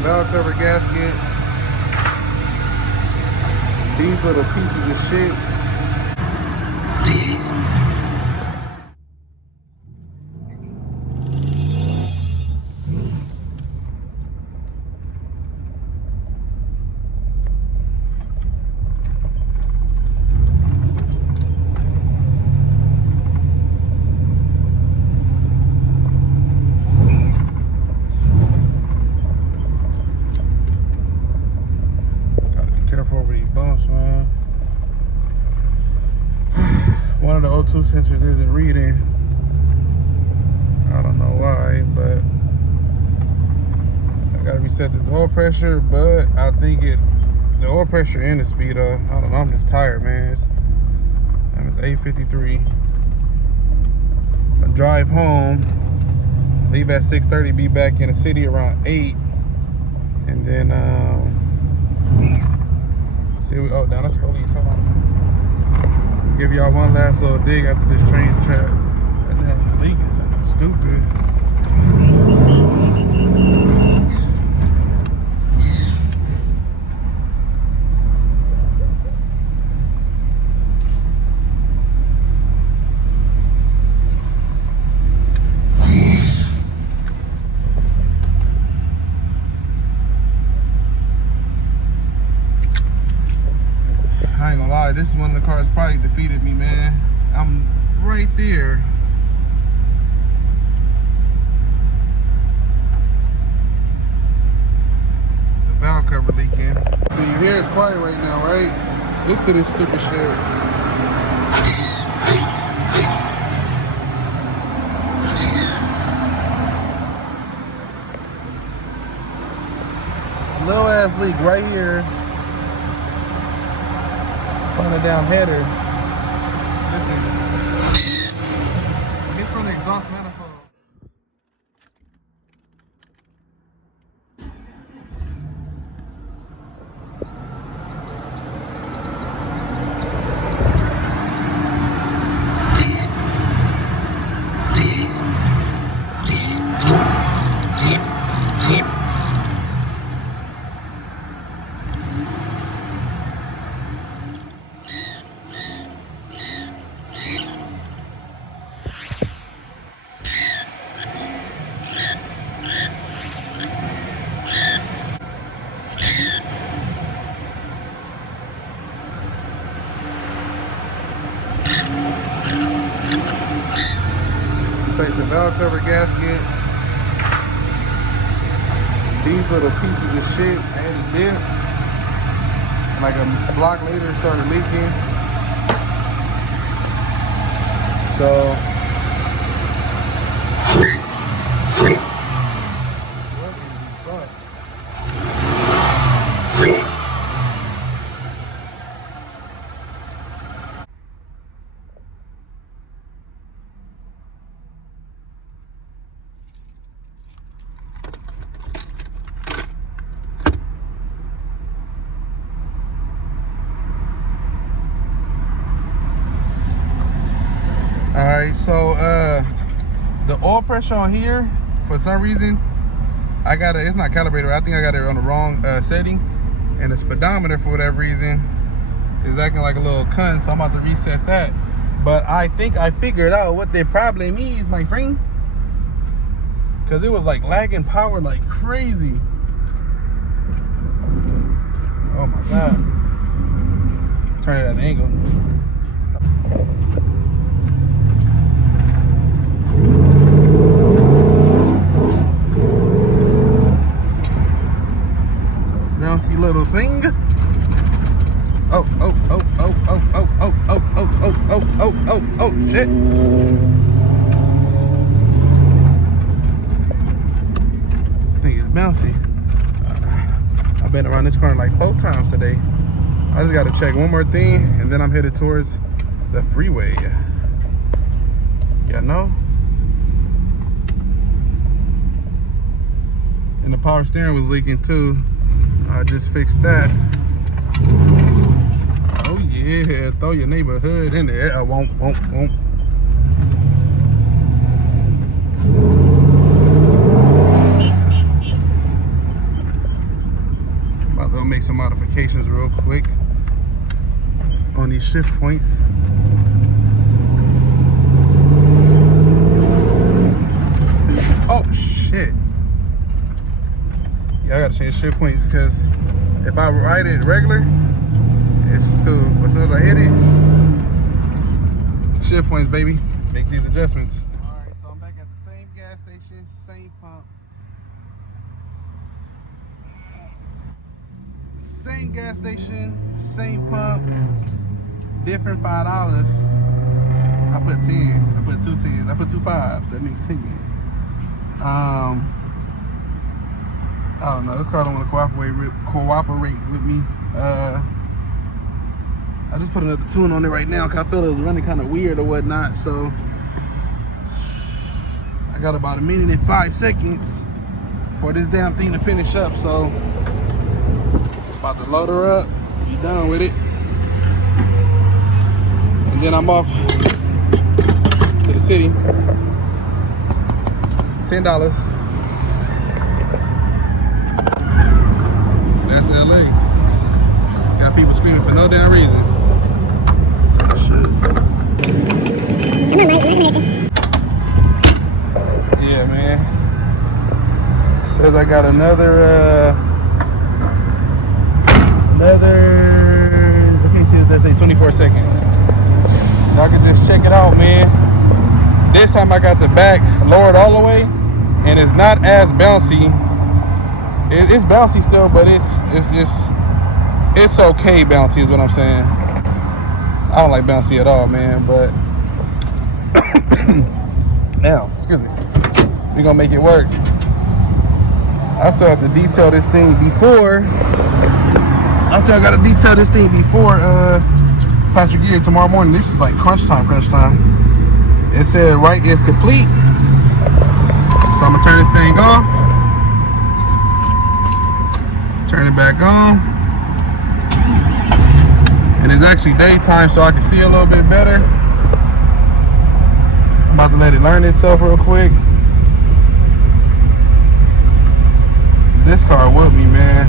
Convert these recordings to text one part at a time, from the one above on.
valve cover gasket. These little pieces of shit. Over these bumps, man. One of the O2 sensors isn't reading. I don't know why, but I gotta reset this oil pressure. But I think the oil pressure and the speed up. I don't know. I'm just tired, man. It's 8:53. I drive home, leave at 6:30, be back in the city around 8, and then oh, down that's police. Hold on. Give y'all one last little dig after this train track. And then the leak is something stupid. I ain't gonna lie, this is one of the cars probably defeated me, man. I'm right there. The valve cover leaking. So you hear it's quiet right now, right? Listen to this stupid shit. Little ass leak right here. On the down header. Listen. It's from the exhaust manifold. Replace the valve cover gasket. These little pieces of shit had a dip. Like a block later it started leaking. So alright, so the oil pressure on here, for some reason, it's not calibrated. I think I got it on the wrong setting, and the speedometer, for whatever reason, is acting like a little cunt, so I'm about to reset that. But I think I figured out what the problem is, my friend, because it was like lagging power like crazy. Oh my god. Turn it at an angle. Bouncy little thing. Oh, oh, oh, oh, oh, oh, oh, oh, oh, oh, oh, oh, oh, oh, shit. I think it's bouncy. I've been around this corner like 4 times today. I just gotta check one more thing, and then I'm headed towards the freeway. Yeah, no? And the power steering was leaking too. I just fixed that. Oh yeah, throw your neighborhood in there. I won't. real quick on these shift points. Oh shit. Yeah, I gotta change shift points because if I ride it regular, it's cool. But as soon as I hit it, shift points, baby. Make these adjustments. Alright, so I'm back at the same gas station, same pump. Same gas station, same pump, different $5. I put 10. I put 2 10s. I put 2 5s. That makes 10. I don't know. This car don't want to cooperate with me. I just put another tune on it right now because I feel it was running kind of weird or whatnot. So I got about 1 minute and 5 seconds for this damn thing to finish up. So about to load her up, be done with it, and then I'm off to the city. $10. That's LA. Got people screaming for no damn reason. Yeah, man. Says I got another I can't see what that say, 24 seconds. Y'all can just check it out, man. This time I got the back lowered all the way, and it's not as bouncy. It's bouncy still, but it's okay bouncy is what I'm saying. I don't like bouncy at all, man, but now, excuse me, we're gonna make it work. I still have to detail this thing before Patrick Gear tomorrow morning. This is like crunch time. It said right is complete, so I'm gonna turn this thing off, turn it back on, and it's actually daytime so I can see a little bit better. I'm about to let it learn itself real quick. This car with me, man.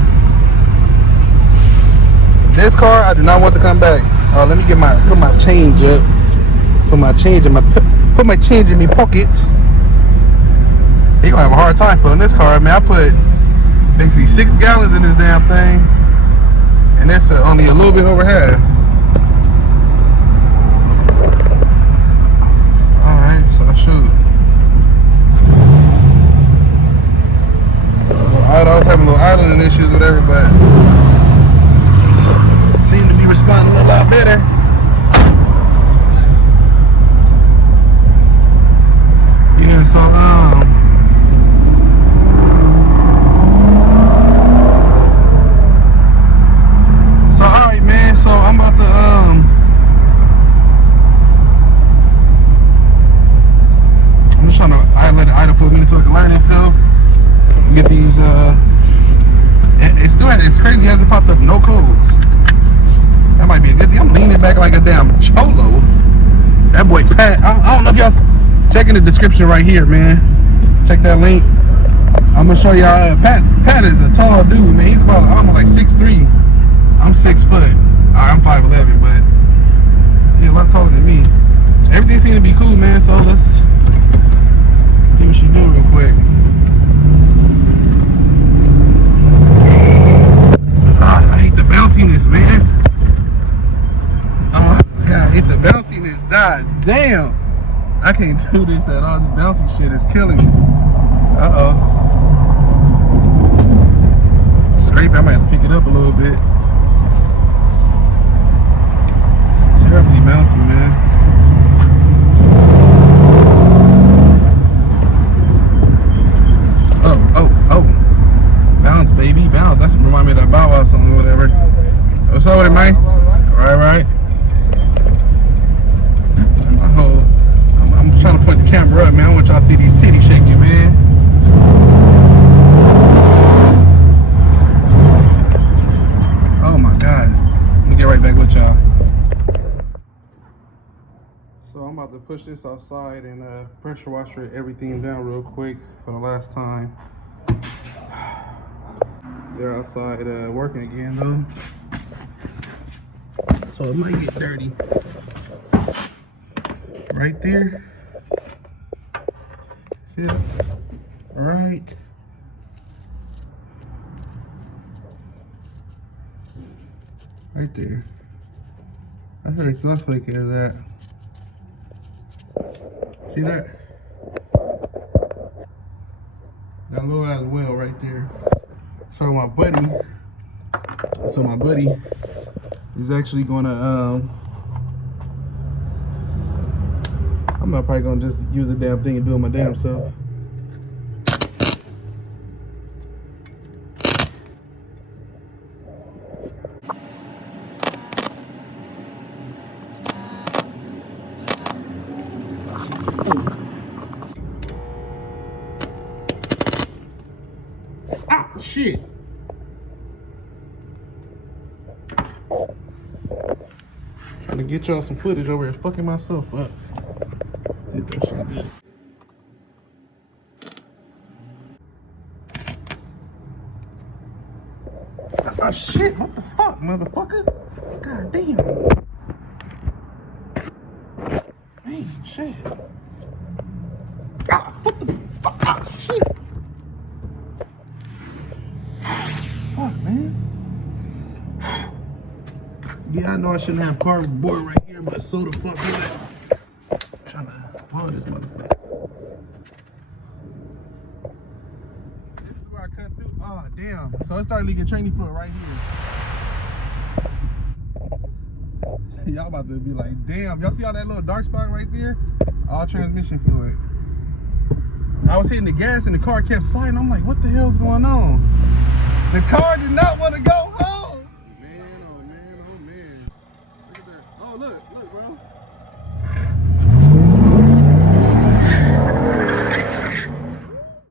This car, I do not want to come back. Let me put my change up. Put my change in my pocket. He gonna have a hard time filling this car, man. I put basically 6 gallons in this damn thing, and it's only a little bit over half. All right, so I shoot. I was having a little idling issues, whatever, but seem to be responding a lot better. Yeah, so alright, man, so I'm about to I'm just trying to let it idle for a minute so it can learn itself. Get these it's crazy, it hasn't popped up no codes. That might be a good thing. I'm leaning back like a damn cholo. That boy Pat, I don't know if y'all checking the description right here, man. Check that link. I'm gonna show y'all. Pat is a tall dude, man. He's about almost like 6'3". I'm 6 foot. I'm 5'11", but he's a lot taller than me. Everything seems to be cool, man. So let's see what she do real quick. I hate the bounciness, man. Oh my god, I hate the bounciness. God damn. I can't do this at all. This bouncy shit is killing me. Uh-oh. Scrape, I might have to pick it up a little bit. It's terribly bouncy, man. Oh. Bounce, baby, bounce. That's remind me of that Bow Wow song or whatever. What's up with it, man? Right. I'm trying to point the camera up, man. I want y'all to see these titties shaking, man. Oh my god. Let me get right back with y'all. So I'm about to push this outside and pressure washer everything down real quick for the last time. They're outside working again though. so it might get dirty. Right there. Yeah. Right. Right there. That's very flaky as that. See that? That little ass well right there. So my buddy is actually gonna I'm not probably gonna just use the damn thing and do it my damn self. Ah, shit. Trying to get y'all some footage over here, fucking myself up. See if that shit good. Oh shit, what the fuck, motherfucker? God damn. Man, shit. Ah, what the fuck? Ah, shit. Fuck, man. Yeah, I know I shouldn't have cardboard right here, but so the fuck is it? I'm trying to pull this motherfucker. This is where I cut through. Oh, damn. So it started leaking training fluid right here. Y'all about to be like, damn. Y'all see all that little dark spot right there? All transmission fluid. I was hitting the gas and the car kept sliding. I'm like, what the hell's going on? The car did not want to go home. Man, oh man, oh man. Look at that. Oh, look, bro.